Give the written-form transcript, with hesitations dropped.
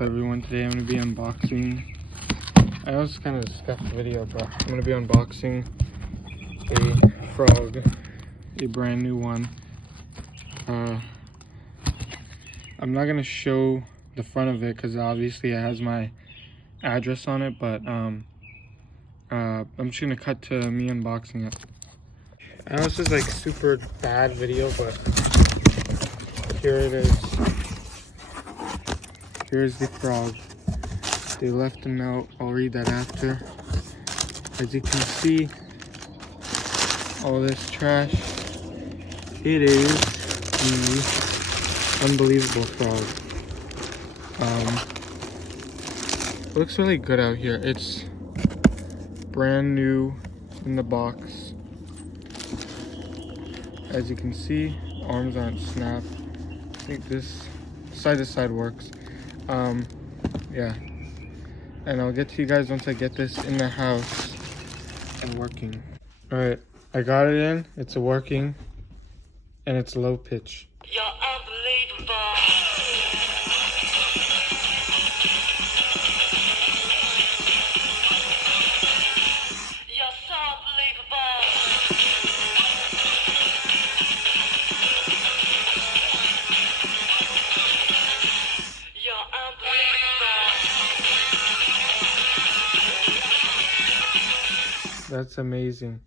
Everyone, today I'm going to be unboxing. I know it's kind of a scuffed video, but I'm going to be unboxing a frog, a brand new one. I'm not going to show the front of it because obviously it has my address on it, but I'm just going to cut to me unboxing it. I know this is like super bad video, but here it is. Here's the frog. They left a note. I'll read that after. As you can see, all this trash. It is the unbelievable frog. It looks really good out here. It's brand new in the box. As you can see, arms aren't snapped. I think this side to side works. Yeah. And I'll get to you guys once I get this in the house and working. Alright, I got it in. It's working. And it's low pitch. You're unbelievable. You're so unbelievable. You're unbelievable. That's amazing.